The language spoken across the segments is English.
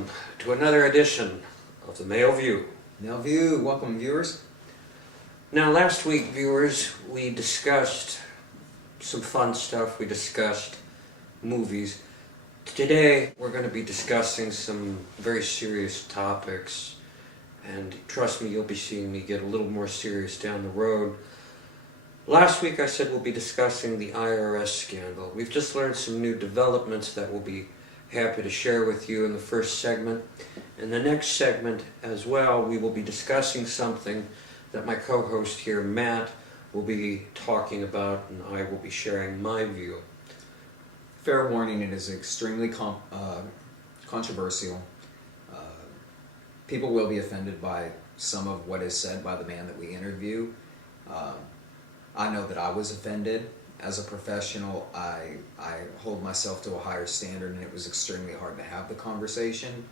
welcome to another edition of the Male View. Male View, welcome viewers. Now last week, viewers, we discussed some fun stuff. We discussed movies. Today we're going to be discussing some very serious topics, and trust me, you'll be seeing me get a little more serious down the road. Last week I said we'll be discussing the IRS scandal. We've just learned some new developments that we'll be happy to share with you in the first segment. In the next segment as well, we will be discussing something that my co-host here, Matt, will be talking about, and I will be sharing my view. Fair warning, it is extremely controversial. People will be offended by some of what is said by the man that we interview. I know that I was offended. As a professional, I hold myself to a higher standard, and it was extremely hard to have the conversation.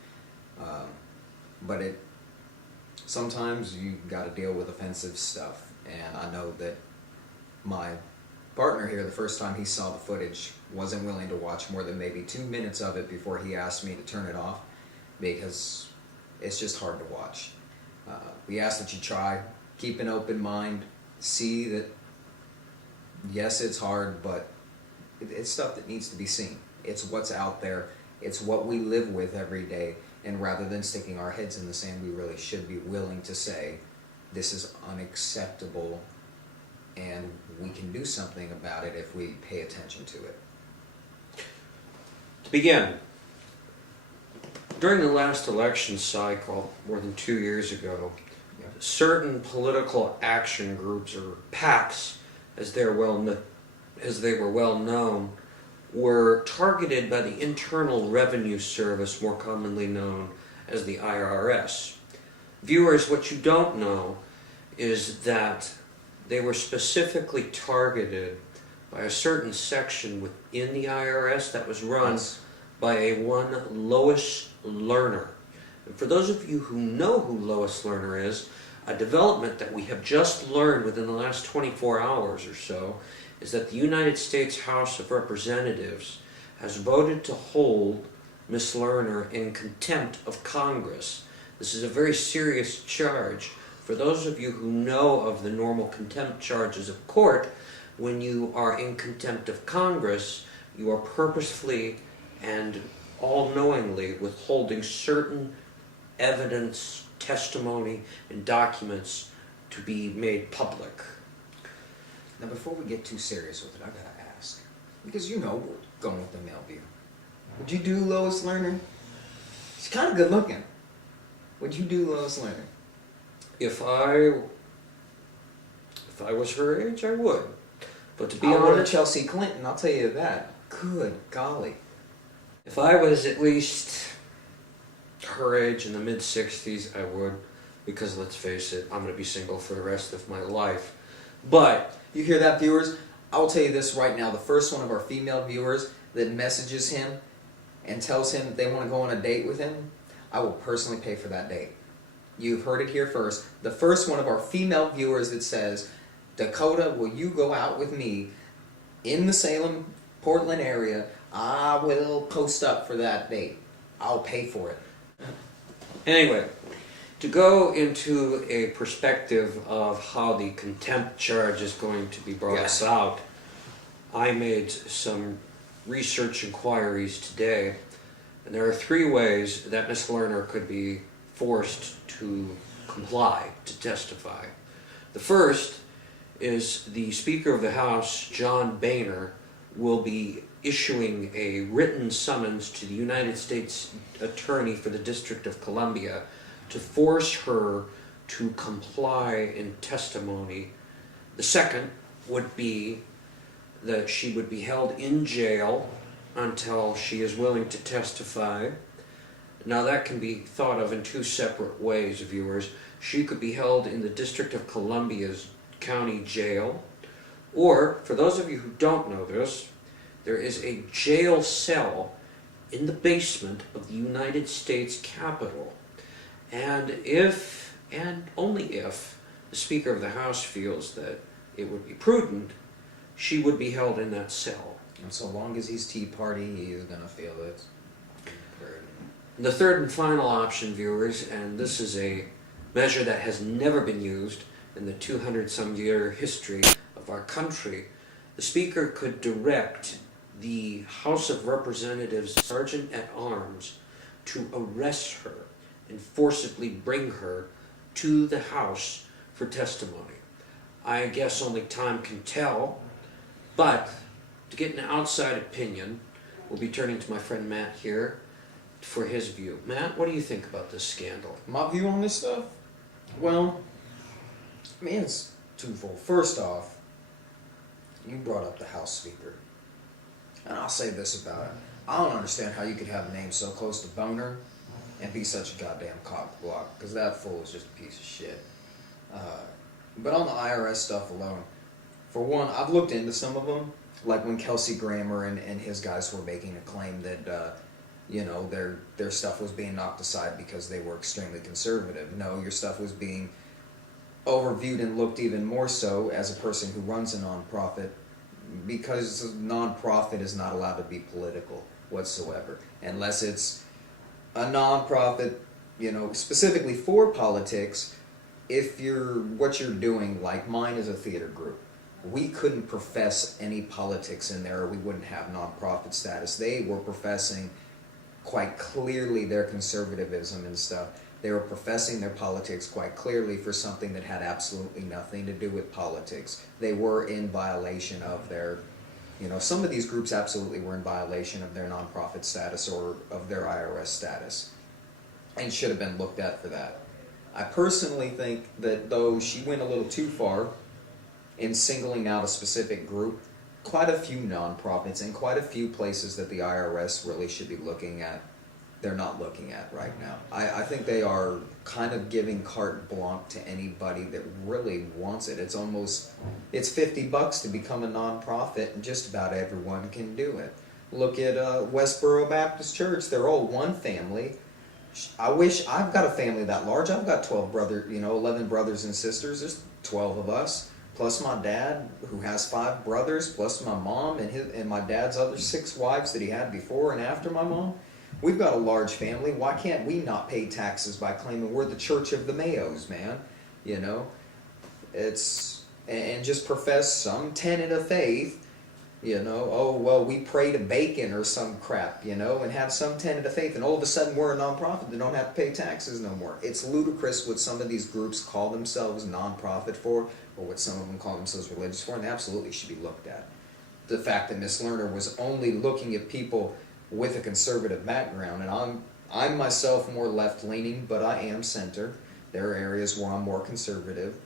But sometimes you got to deal with offensive stuff, and I know that my partner here, the first time he saw the footage, wasn't willing to watch more than maybe 2 minutes of it before he asked me to turn it off, because it's just hard to watch. We ask that you try, keep an open mind, see that yes, it's hard, but it's stuff that needs to be seen. It's what's out there. It's what we live with every day. And rather than sticking our heads in the sand, we really should be willing to say, this is unacceptable, and we can do something about it if we pay attention to it. To begin, during the last election cycle, more than 2 years ago, certain political action groups, or PACs, as they were well known, were targeted by the Internal Revenue Service, more commonly known as the IRS. Viewers, what you don't know is that they were specifically targeted by a certain section within the IRS that was run by a one Lois Lerner. And for those of you who know who Lois Lerner is, a development that we have just learned within the last 24 hours or so is that the United States House of Representatives has voted to hold Ms. Lerner in contempt of Congress. This is a very serious charge. For those of you who know of the normal contempt charges of court, when you are in contempt of Congress, you are purposefully and all-knowingly withholding certain evidence, testimony, and documents to be made public. Now, before we get too serious with it, I gotta ask, because you know we're going with the male view. Would you do Lois Lerner? She's kind of good looking. Would you do Lois Lerner? If I was her age, I would. But to be I would honest, Chelsea Clinton, I'll tell you that. Good golly. if I was at least her age, in the mid-60s, I would. Because let's face it, I'm going to be single for the rest of my life. But You hear that, viewers? I will tell you this right now. The first one of our female viewers that messages him and tells him that they want to go on a date with him, I will personally pay for that date. You've heard it here first. The first one of our female viewers that says, Dakota, will you go out with me in the Salem, Portland area? I will post up for that date. I'll pay for it. anyway, to go into a perspective of how the contempt charge is going to be brought about, I made some research inquiries today, and there are 3 ways that Ms. Lerner could be forced to comply, to testify. The first is the Speaker of the House, John Boehner, will be issuing a written summons to the United States Attorney for the District of Columbia to force her to comply in testimony. The second would be that she would be held in jail until she is willing to testify. Now that can be thought of in 2 separate ways, viewers. She could be held in the District of Columbia's county jail, or, for those of you who don't know this, there is a jail cell in the basement of the United States Capitol. And if, and only if, the Speaker of the House feels that it would be prudent, she would be held in that cell. And so long as he's Tea Party, he is going to feel it. The third and final option, viewers, and this is a measure that has never been used in the 200-some-year history of our country. The Speaker could direct the House of Representatives Sergeant at Arms to arrest her and forcibly bring her to the House for testimony. I guess only time can tell, but to get an outside opinion, we'll be turning to my friend Matt here for his view. Matt, what do you think about this scandal? My view on this stuff? Well, I mean, it's twofold. First off, you brought up the House Speaker. And I'll say this about it. I don't understand how you could have a name so close to Boner and be such a goddamn cock block, because that fool is just a piece of shit. But on the IRS stuff alone, for one, I've looked into some of them, like when Kelsey Grammer and his guys were making a claim that, you know, their stuff was being knocked aside because they were extremely conservative. No, your stuff was being overviewed and looked even more so as a person who runs a nonprofit, because a nonprofit is not allowed to be political whatsoever, unless it's a nonprofit, you know, specifically for politics. If what you're doing, like mine is a theater group, we couldn't profess any politics in there, or we wouldn't have nonprofit status. They were professing quite clearly their conservatism and stuff. They were professing their politics quite clearly for something that had absolutely nothing to do with politics. They were in violation of their, you know, some of these groups absolutely were in violation of their nonprofit status or of their IRS status, and should have been looked at for that. I personally think that though she went a little too far in singling out a specific group, quite a few nonprofits and quite a few places that the IRS really should be looking at, they're not looking at right now. I think they are kind of giving carte blanche to anybody that really wants it. It's $50 to become a nonprofit, and just about everyone can do it. Look at Westboro Baptist Church. They're all one family. I wish I've got a family that large. I've got 11 brothers and sisters. There's 12 of us, plus my dad, who has 5 brothers, plus my mom and my dad's other 6 wives that he had before and after my mom. We've got a large family. Why can't we not pay taxes by claiming we're the Church of the Mayos, man? You know, and just profess some tenet of faith. You know, oh, well, we pray to bacon or some crap, you know, and have some tenet of faith, and all of a sudden we're a nonprofit that don't have to pay taxes no more. It's ludicrous what some of these groups call themselves nonprofit for, or what some of them call themselves religious for, and they absolutely should be looked at. The fact that Miss Lerner was only looking at people with a conservative background, and I'm myself more left-leaning, but I am center. There are areas where I'm more conservative.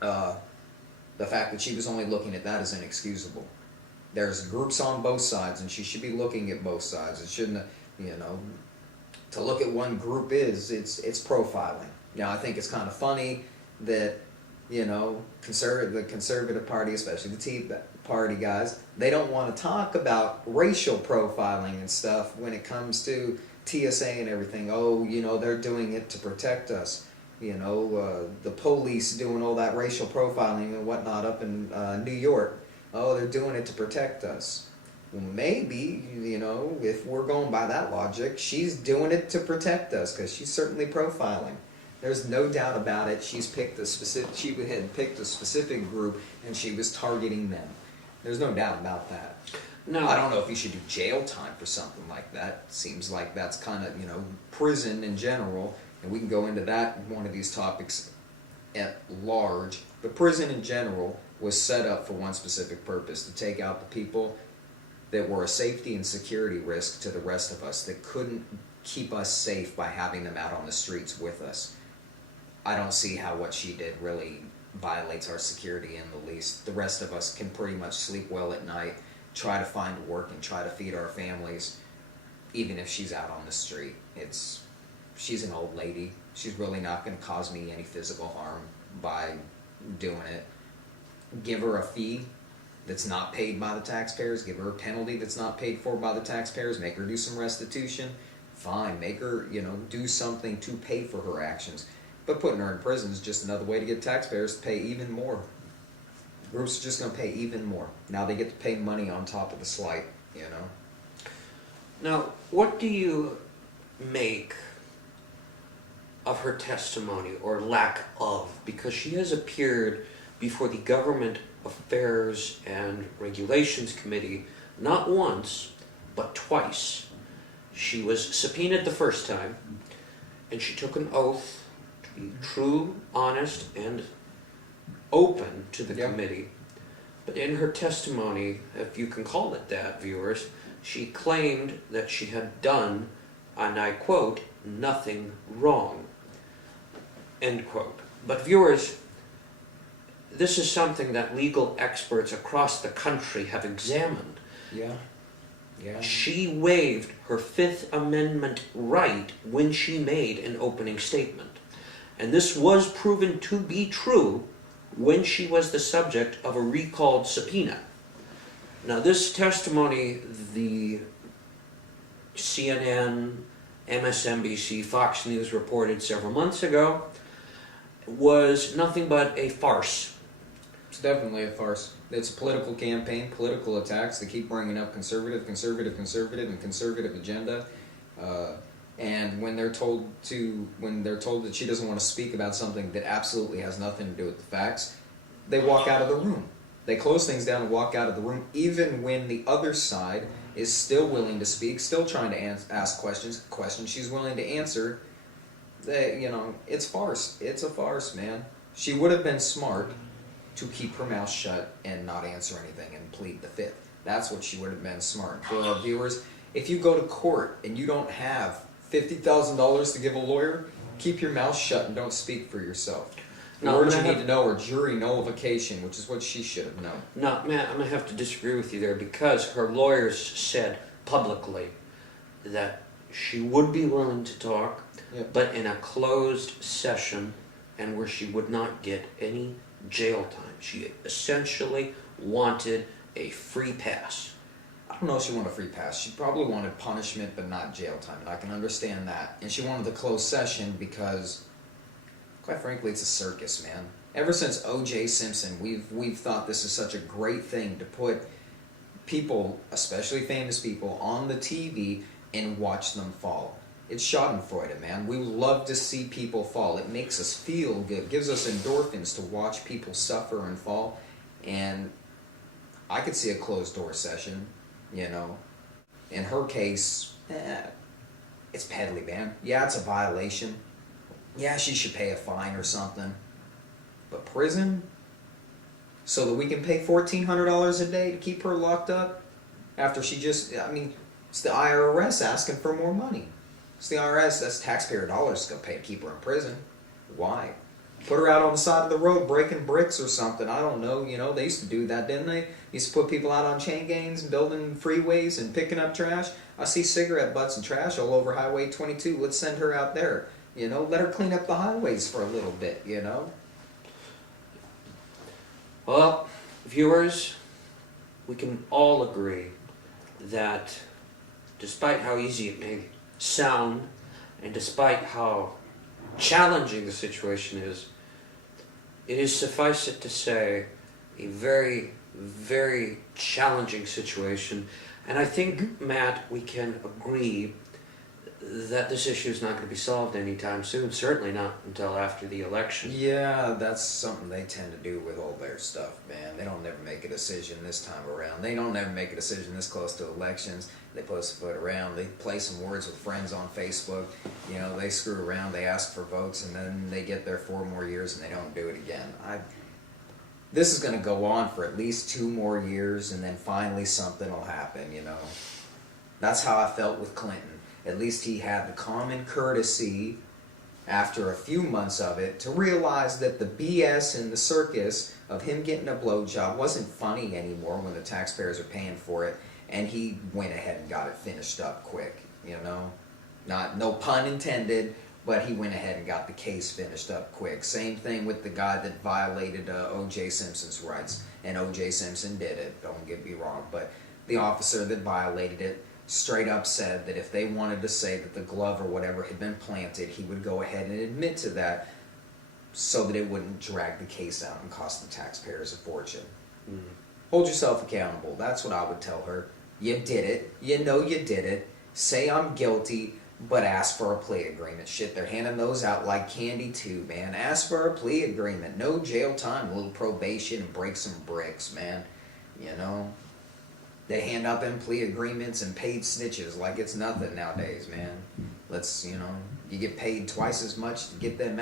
The fact that she was only looking at that is inexcusable. There's groups on both sides, and she should be looking at both sides. It shouldn't, you know, to look at one group it's profiling. Now, I think it's kind of funny that, you know, the Conservative Party, especially the Tea Party guys, they don't want to talk about racial profiling and stuff when it comes to TSA and everything. Oh, you know, they're doing it to protect us. You know, the police doing all that racial profiling and whatnot up in New York. Oh, they're doing it to protect us. Well, maybe, you know, if we're going by that logic, she's doing it to protect us, because she's certainly profiling. There's no doubt about it. She had picked a specific group, and she was targeting them. There's no doubt about that. No, I don't know if you should do jail time for something like that. Seems like that's kind of, you know, prison in general, and we can go into that one of these topics at large. But prison in general was set up for one specific purpose: to take out the people that were a safety and security risk to the rest of us, that couldn't keep us safe by having them out on the streets with us. I don't see how what she did really violates our security in the least. The rest of us can pretty much sleep well at night, try to find work and try to feed our families, even if she's out on the street. She's an old lady. She's really not going to cause me any physical harm by doing it. Give her a fee that's not paid by the taxpayers. Give her a penalty that's not paid for by the taxpayers. Make her do some restitution. Fine. Make her, you know, do something to pay for her actions. But putting her in prison is just another way to get taxpayers to pay even more. Groups are just going to pay even more. Now they get to pay money on top of the slight, you know. Now, what do you make of her testimony, or lack of, because she has appeared before the Government Affairs and Regulations Committee not once, but twice. She was subpoenaed the first time, and she took an oath to be true, honest, and open to the committee. But in her testimony, if you can call it that, viewers, she claimed that she had done, and I quote, nothing wrong, end quote. But viewers, this is something that legal experts across the country have examined. Yeah. She waived her Fifth Amendment right when she made an opening statement. And this was proven to be true when she was the subject of a recalled subpoena. Now, this testimony, the CNN, MSNBC, Fox News reported several months ago, was nothing but a farce. It's definitely a farce. It's a political campaign, political attacks. They keep bringing up conservative, and conservative agenda. And when they're told that she doesn't want to speak about something that absolutely has nothing to do with the facts, they walk out of the room. They close things down and walk out of the room, even when the other side is still willing to speak, still trying to ask questions she's willing to answer. It's farce. It's a farce, man. She would have been smart to keep her mouth shut and not answer anything and plead the fifth. That's what she would have been smart. For our viewers, if you go to court and you don't have $50,000 to give a lawyer, keep your mouth shut and don't speak for yourself. The words you need to know are jury nullification, which is what she should have known. No, man, I'm going to have to disagree with you there, because her lawyers said publicly that she would be willing to talk, but in a closed session and where she would not get any jail time. She essentially wanted a free pass. I don't know if she wanted a free pass. She probably wanted punishment, but not jail time, and I can understand that. And she wanted the closed session because, quite frankly, it's a circus, man. Ever since O.J. Simpson, we've thought this is such a great thing to put people, especially famous people, on the TV and watch them fall. It's schadenfreude, man. We love to see people fall. It makes us feel good. It gives us endorphins to watch people suffer and fall. And I could see a closed door session, In her case, it's peddly, man. Yeah, it's a violation. Yeah, she should pay a fine or something. But prison? So that we can pay $1,400 a day to keep her locked up? After she it's the IRS asking for more money. It's the IRS, that's taxpayer dollars going to pay to keep her in prison. Why? Put her out on the side of the road breaking bricks or something. I don't know. They used to do that, didn't they? Used to put people out on chain gangs and building freeways and picking up trash. I see cigarette butts and trash all over Highway 22. Let's send her out there. Let her clean up the highways for a little bit, Well, viewers, we can all agree that despite how easy it may sound, and despite how challenging the situation is, it is, suffice it to say, a very, very challenging situation. And I think, Matt, we can agree that this issue is not going to be solved anytime soon, certainly not until after the election. Yeah, that's something they tend to do with all their stuff, man. They don't never make a decision this time around. They don't never make a decision this close to elections. They post a foot around. They play some words with friends on Facebook. They screw around. They ask for votes, and then they get there 4 more years, and they don't do it again. This is going to go on for at least 2 more years, and then finally something will happen, That's how I felt with Clinton. At least he had the common courtesy, after a few months of it, to realize that the BS and the circus of him getting a blowjob wasn't funny anymore when the taxpayers are paying for it, and he went ahead and got it finished up quick, No pun intended, but he went ahead and got the case finished up quick. Same thing with the guy that violated O.J. Simpson's rights, and O.J. Simpson did it, don't get me wrong, but the officer that violated it straight up said that if they wanted to say that the glove or whatever had been planted, he would go ahead and admit to that so that it wouldn't drag the case out and cost the taxpayers a fortune. Hold yourself accountable. That's what I would tell her. You did it. You did it. Say I'm guilty. but ask for a plea agreement. Shit, they're handing those out like candy too, man. Ask for a plea agreement. No jail time, a little probation, and break some bricks, man. You know? They hand out them plea agreements and paid snitches like it's nothing nowadays, man. Let's, you get paid twice as much to get them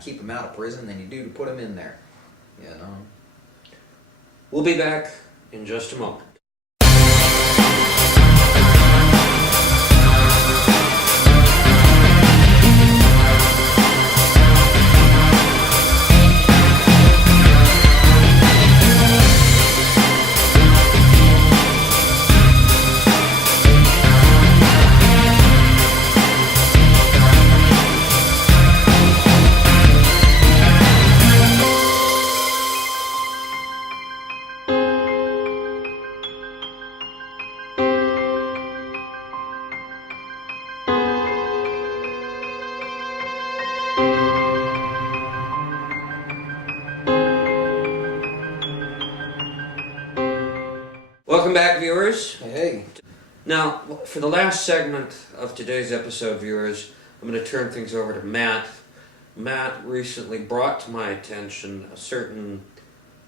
keep them out of prison than you do to put them in there, We'll be back in just a moment. Welcome back, viewers. Hey. Now, for the last segment of today's episode, viewers, I'm going to turn things over to Matt. Matt recently brought to my attention a certain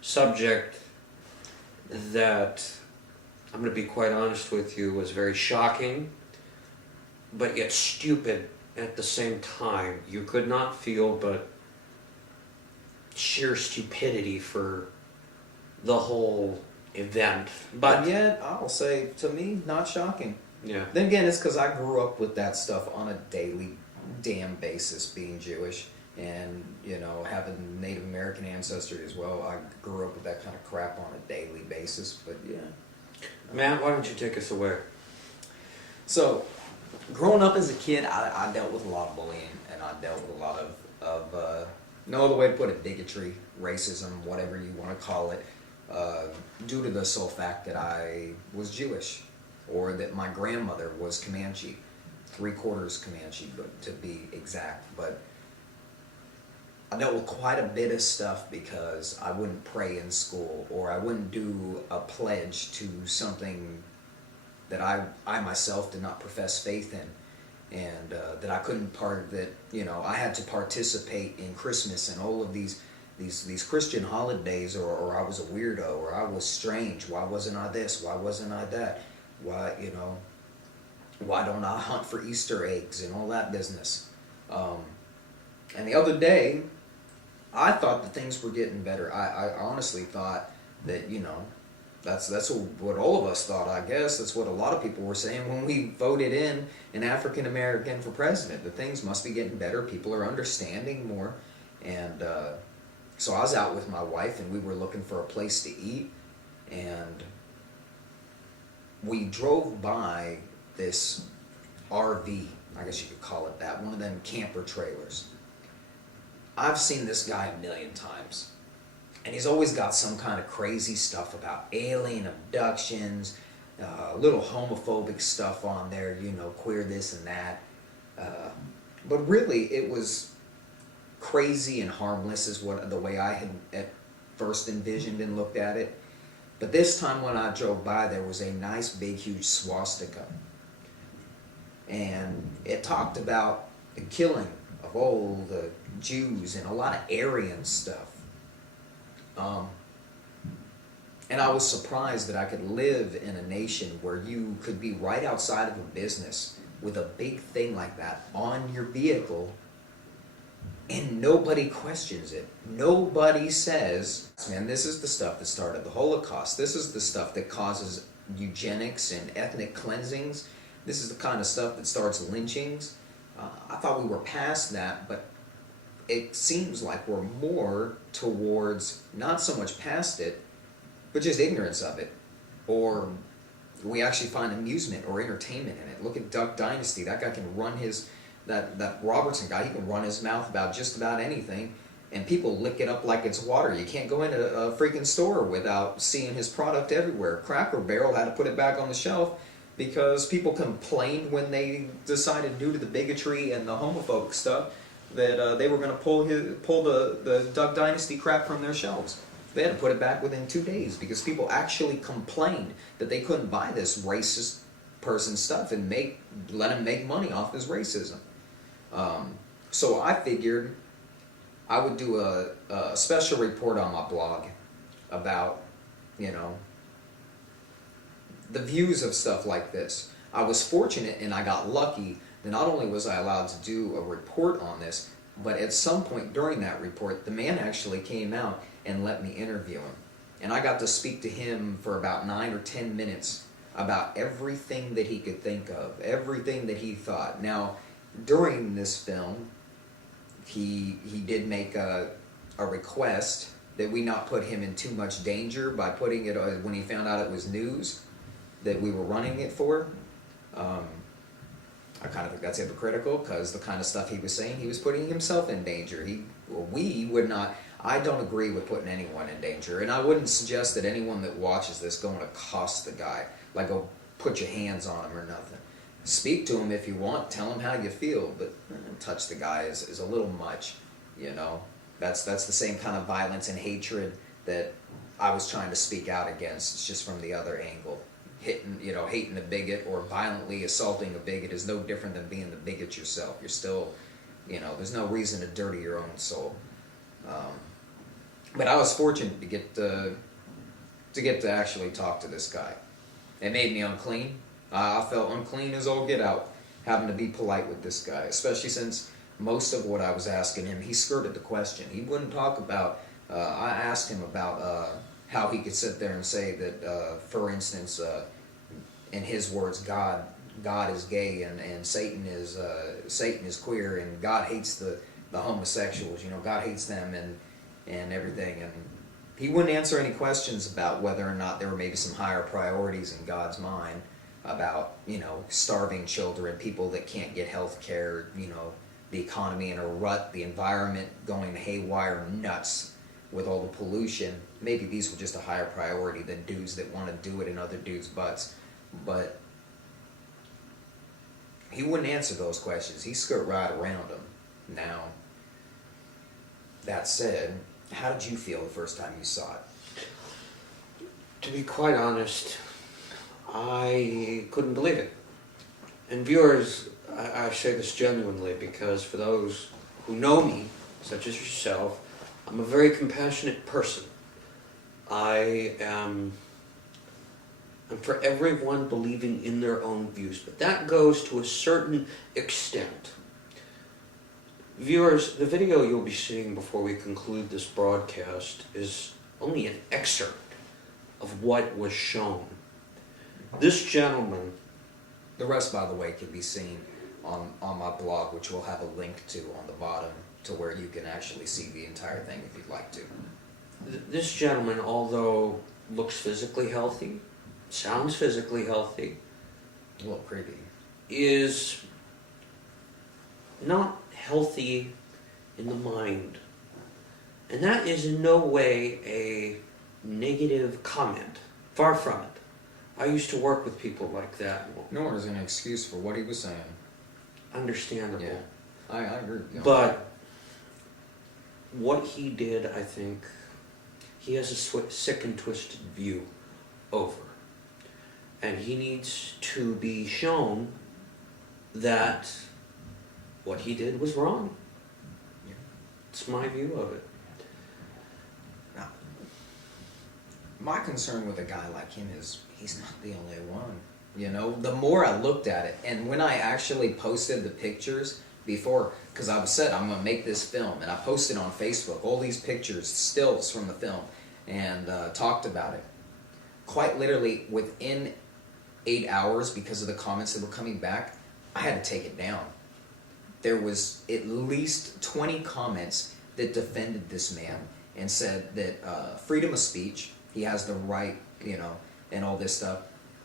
subject that, I'm going to be quite honest with you, was very shocking, but yet stupid at the same time. You could not feel but sheer stupidity for the whole event. But yet, I'll say, to me, not shocking. Yeah. Then again, it's because I grew up with that stuff on a daily damn basis, being Jewish, and, having Native American ancestry as well. I grew up with that kind of crap on a daily basis, but yeah. Matt, why don't you take us away? So, growing up as a kid, I dealt with a lot of bullying, and I dealt with a lot of no other way to put it, bigotry, racism, whatever you want to call it, due to the sole fact that I was Jewish, or that my grandmother was Comanche, 3/4 Comanche, but to be exact. But I dealt with quite a bit of stuff because I wouldn't pray in school, or I wouldn't do a pledge to something that I myself did not profess faith in, and that I couldn't I had to participate in Christmas and all of these Christian holidays, or I was a weirdo, or I was strange. Why wasn't I this? Why wasn't I that? Why don't I hunt for Easter eggs and all that business? And the other day, I thought that things were getting better. I honestly thought that, that's what all of us thought, I guess. That's what a lot of people were saying when we voted in an African American for president, that things must be getting better. People are understanding more. And so I was out with my wife, and we were looking for a place to eat, and we drove by this RV, I guess you could call it that, one of them camper trailers. I've seen this guy a million times, and he's always got some kind of crazy stuff about alien abductions, little homophobic stuff on there, queer this and that. But really, it was crazy and harmless is the way I had at first envisioned and looked at it. But this time when I drove by, there was a nice big huge swastika, and it talked about the killing of all the Jews and a lot of Aryan stuff. And I was surprised that I could live in a nation where you could be right outside of a business with a big thing like that on your vehicle, and nobody questions it. Nobody says, man, this is the stuff that started the Holocaust. This is the stuff that causes eugenics and ethnic cleansings. This is the kind of stuff that starts lynchings. I thought we were past that, but it seems like we're more towards not so much past it, but just ignorance of it. Or we actually find amusement or entertainment in it. Look at Duck Dynasty. That guy can run that Robertson guy, he can run his mouth about just about anything, and people lick it up like it's water. You can't go into a freaking store without seeing his product everywhere. Cracker Barrel had to put it back on the shelf because people complained when they decided, due to the bigotry and the homophobic stuff, that they were going to pull the Duck Dynasty crap from their shelves. They had to put it back within 2 days because people actually complained that they couldn't buy this racist person's stuff and let him make money off his racism. So I figured I would do a special report on my blog about, the views of stuff like this. I was fortunate and I got lucky that not only was I allowed to do a report on this, but at some point during that report, the man actually came out and let me interview him. And I got to speak to him for about 9 or 10 minutes about everything that he could think of, everything that he thought. Now, during this film, he did make a request that we not put him in too much danger by putting it, when he found out it was news that we were running it for. I kind of think that's hypocritical, because the kind of stuff he was saying, he was putting himself in danger. We would not. I don't agree with putting anyone in danger, and I wouldn't suggest that anyone that watches this go and accost the guy, like go put your hands on him or nothing. Speak to him if you want, tell him how you feel, but touch the guy is a little much, That's the same kind of violence and hatred that I was trying to speak out against. It's just from the other angle. Hating a bigot or violently assaulting a bigot is no different than being the bigot yourself. You're still, there's no reason to dirty your own soul. But I was fortunate to get to actually talk to this guy. It made me unclean. I felt unclean as all get out, having to be polite with this guy, especially since most of what I was asking him, he skirted the question. He wouldn't talk about, I asked him about how he could sit there and say that, for instance, in his words, God is gay and Satan is queer, and God hates the homosexuals. God hates them and everything. And he wouldn't answer any questions about whether or not there were maybe some higher priorities in God's mind about starving children, people that can't get health care, the economy in a rut, the environment going haywire nuts with all the pollution. Maybe these were just a higher priority than dudes that want to do it in other dudes' butts. But he wouldn't answer those questions. He skirt right around them. Now, that said, how did you feel the first time you saw it? To be quite honest, I couldn't believe it. And viewers, I say this genuinely, because for those who know me, such as yourself, I'm a very compassionate person. I'm for everyone believing in their own views, but that goes to a certain extent. Viewers, the video you'll be seeing before we conclude this broadcast is only an excerpt of what was shown. This gentleman... The rest, by the way, can be seen on my blog, which we'll have a link to on the bottom, to where you can actually see the entire thing if you'd like to. This gentleman, although looks physically healthy, sounds physically healthy, a little creepy, is not healthy in the mind. And that is in no way a negative comment. Far from it. I used to work with people like that. Nor is an excuse for what he was saying. Understandable. Yeah, I agree. But what he did, I think, he has a sick and twisted view over. And he needs to be shown that what he did was wrong. Yeah. It's my view of it. Now, my concern with a guy like him is he's not the only one. The more I looked at it, and when I actually posted the pictures before, because I said I'm going to make this film, and I posted on Facebook all these pictures, stills from the film, and talked about it. Quite literally, within 8 hours, because of the comments that were coming back, I had to take it down. There was at least 20 comments that defended this man and said that freedom of speech, he has the right, and all this stuff.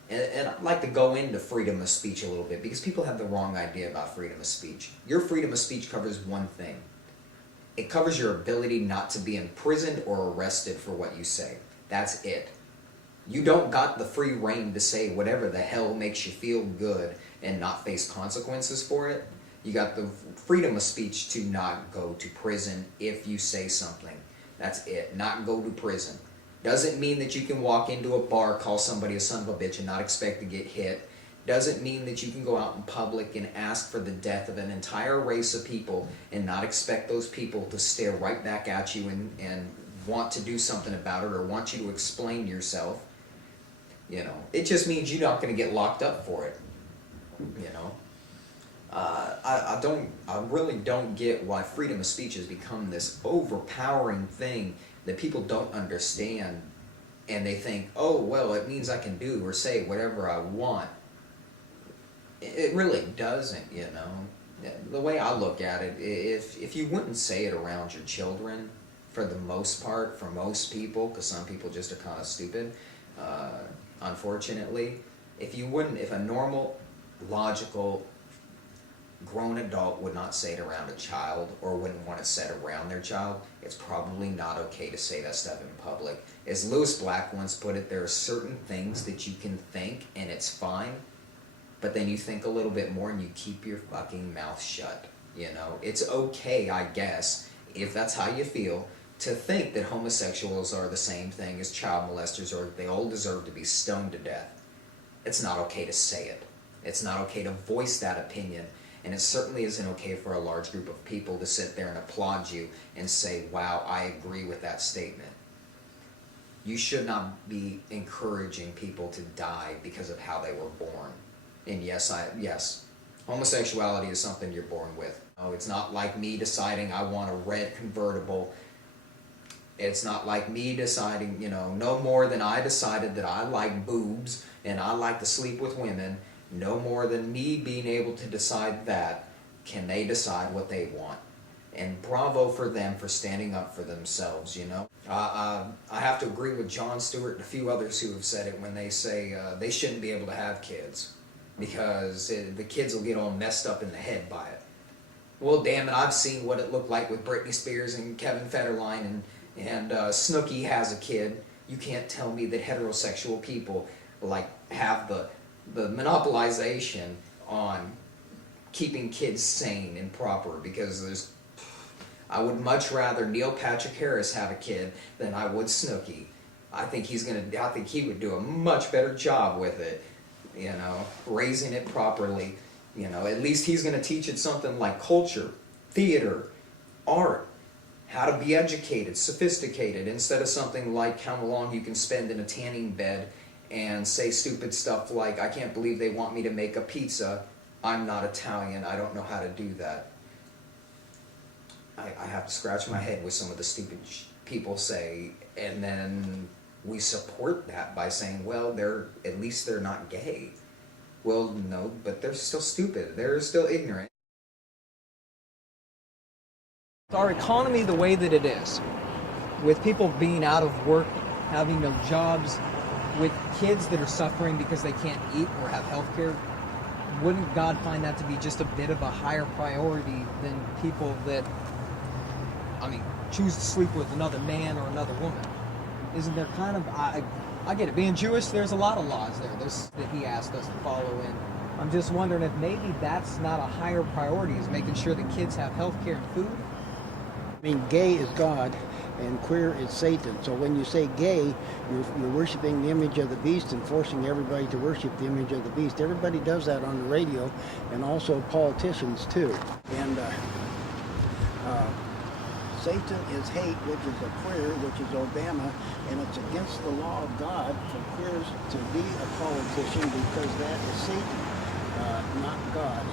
And I'd like to go into freedom of speech a little bit, because people have the wrong idea about freedom of speech. Your freedom of speech covers one thing. It covers your ability not to be imprisoned or arrested for what you say. That's it. You don't got the free reign to say whatever the hell makes you feel good and not face consequences for it. You got the freedom of speech to not go to prison if you say something. That's it. Not go to prison. Doesn't mean that you can walk into a bar, call somebody a son of a bitch, and not expect to get hit. doesn't mean that you can go out in public and ask for the death of an entire race of people and not expect those people to stare right back at you and want to do something about it or want you to explain yourself. You know, it just means you're not going to get locked up for it. You know, I really don't get why freedom of speech has become this overpowering thing that people don't understand, and they think, oh well, it means I can do or say whatever I want. It really doesn't, you know. The way I look at it, if you wouldn't say it around your children, for the most part, for most people, because some people just are kind of stupid, unfortunately, if a normal, logical, grown adult would not say it around a child or wouldn't want it said around their child, it's probably not okay to say that stuff in public. As Lewis Black once put it, there are certain things that you can think and it's fine, but then you think a little bit more and you keep your fucking mouth shut. You know, it's okay, I guess, if that's how you feel, to think that homosexuals are the same thing as child molesters or they all deserve to be stoned to death. It's not okay to say it. It's not okay to voice that opinion. And it certainly isn't okay for a large group of people to sit there and applaud you and say, wow, I agree with that statement. You should not be encouraging people to die because of how they were born. And yes, homosexuality is something you're born with. Oh, it's not like me deciding I want a red convertible. It's not like me deciding, you know, no more than I decided that I like boobs and I like to sleep with women. No more than me being able to decide that can they decide what they want. And bravo for them for standing up for themselves, you know. I have to agree with Jon Stewart and a few others who have said it when they say they shouldn't be able to have kids because the kids will get all messed up in the head by it. Well, damn it, I've seen what it looked like with Britney Spears and Kevin Federline and Snooki has a kid. You can't tell me that heterosexual people like have the monopolization on keeping kids sane and proper, because I would much rather Neil Patrick Harris have a kid than I would Snooki. I think he would do a much better job with it, you know, raising it properly. You know, at least he's going to teach it something like culture, theater, art, how to be educated, sophisticated, instead of something like how long you can spend in a tanning bed and say stupid stuff like, I can't believe they want me to make a pizza. I'm not Italian. I don't know how to do that. I have to scratch my head with some of the stupid people say, and then we support that by saying, well, at least they're not gay. Well, no, but they're still stupid. They're still ignorant. Our economy the way that it is, with people being out of work, having no jobs, with kids that are suffering because they can't eat or have health care, wouldn't God find that to be just a bit of a higher priority than people that, choose to sleep with another man or another woman? Isn't there kind of, I get it, being Jewish, there's a lot of laws there that he asked us to follow in. I'm just wondering if maybe that's not a higher priority, is making sure that kids have health care and food. Gay is God and queer is Satan. So when you say gay, you're worshiping the image of the beast and forcing everybody to worship the image of the beast. Everybody does that on the radio, and also politicians too. And Satan is hate, which is a queer, which is Obama, and it's against the law of God for queers to be a politician because that is Satan, not God.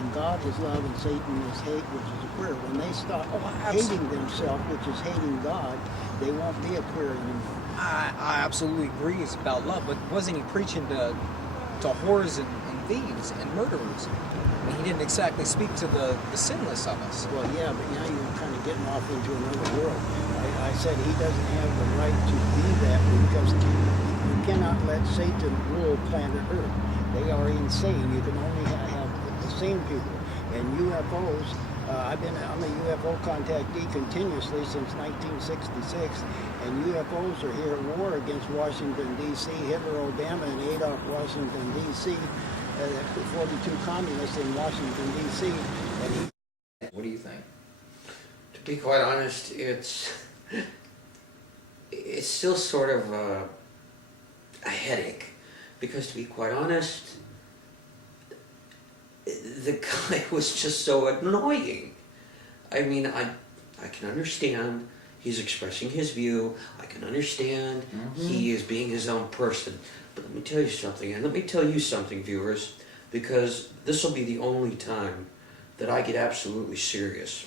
And God is love and Satan is hate, which is a queer. When they stop hating themselves, which is hating God, they won't be a queer anymore. I absolutely agree it's about love, but wasn't he preaching to whores and thieves and murderers? He didn't exactly speak to the sinless of us. Well, yeah, but now you're kind of getting off into another world. I said he doesn't have the right to be that because you cannot let Satan rule planet Earth. They are insane. You can only have the sane people. And UFOs, I'm a UFO contactee continuously since 1966, and UFOs are here at war against Washington, D.C., Hitler, Obama, and Adolf Washington, D.C., 42 communists in Washington, D.C. What do you think? To be quite honest, it's still sort of a headache, because to be quite honest, the guy was just so annoying. I mean, I can understand he's expressing his view. I can understand he is being his own person. But let me tell you something, and let me tell you something, viewers, because this will be the only time that I get absolutely serious.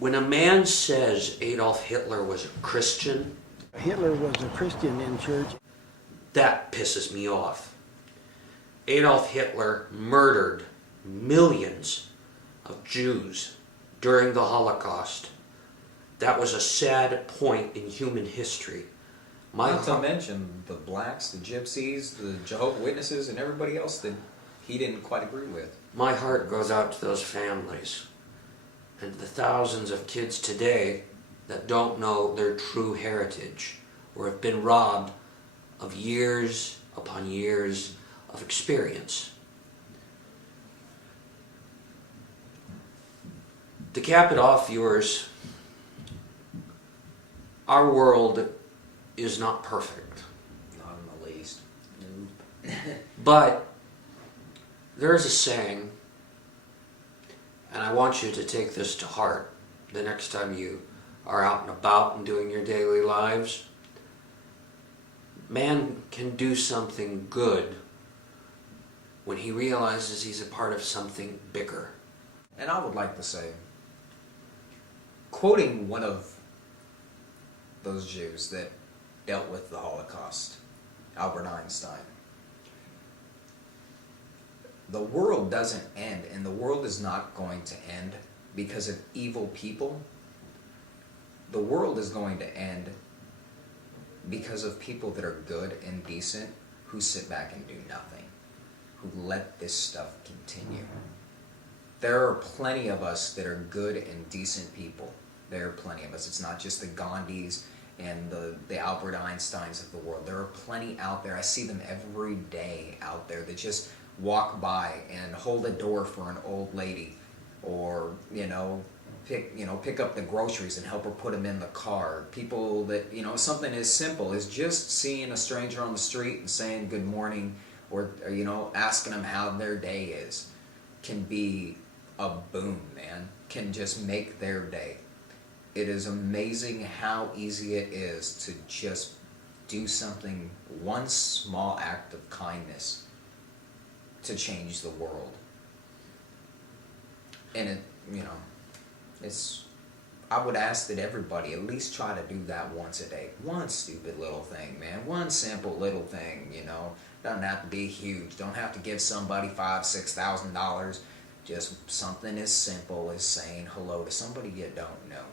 When a man says Adolf Hitler was a Christian, Hitler was a Christian in church. that pisses me off. Adolf Hitler murdered millions of Jews during the Holocaust. That was a sad point in human history. Not to mention the blacks, the gypsies, the Jehovah's Witnesses, and everybody else that he didn't quite agree with. My heart goes out to those families and the thousands of kids today that don't know their true heritage or have been robbed of years upon years of experience. To cap it off, viewers, our world is not perfect. Not in the least. But there is a saying, and I want you to take this to heart the next time you are out and about and doing your daily lives. Man can do something good when he realizes he's a part of something bigger. And I would like to say, quoting one of those Jews that dealt with the Holocaust, Albert Einstein, the world doesn't end, and the world is not going to end because of evil people. The world is going to end because of people that are good and decent, who sit back and do nothing, who let this stuff continue. There are plenty of us that are good and decent people. There are plenty of us. It's not just the Gandhis and the Albert Einsteins of the world. There are plenty out there. I see them every day out there that just walk by and hold a door for an old lady, or pick up the groceries and help her put them in the car. People that, something as simple as just seeing a stranger on the street and saying good morning, or asking them how their day is, can be a boon, man. Can just make their day. It is amazing how easy it is to just do something, one small act of kindness, to change the world. And I would ask that everybody at least try to do that once a day. One stupid little thing, man. One simple little thing, Doesn't have to be huge. Don't have to give somebody $5,000, $6,000. Just something as simple as saying hello to somebody you don't know,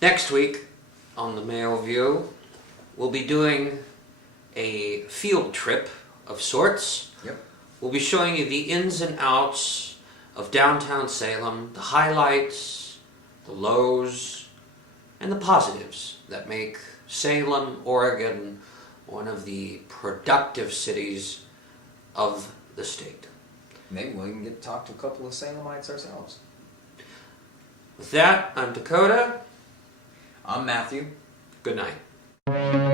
Next week on the Male View, we'll be doing a field trip of sorts. Yep. We'll be showing you the ins and outs of downtown Salem, the highlights, the lows, and the positives that make Salem, Oregon, one of the productive cities of the state. Maybe we can get to talk to a couple of Salemites ourselves. With that, I'm Dakota. I'm Matthew. Good night.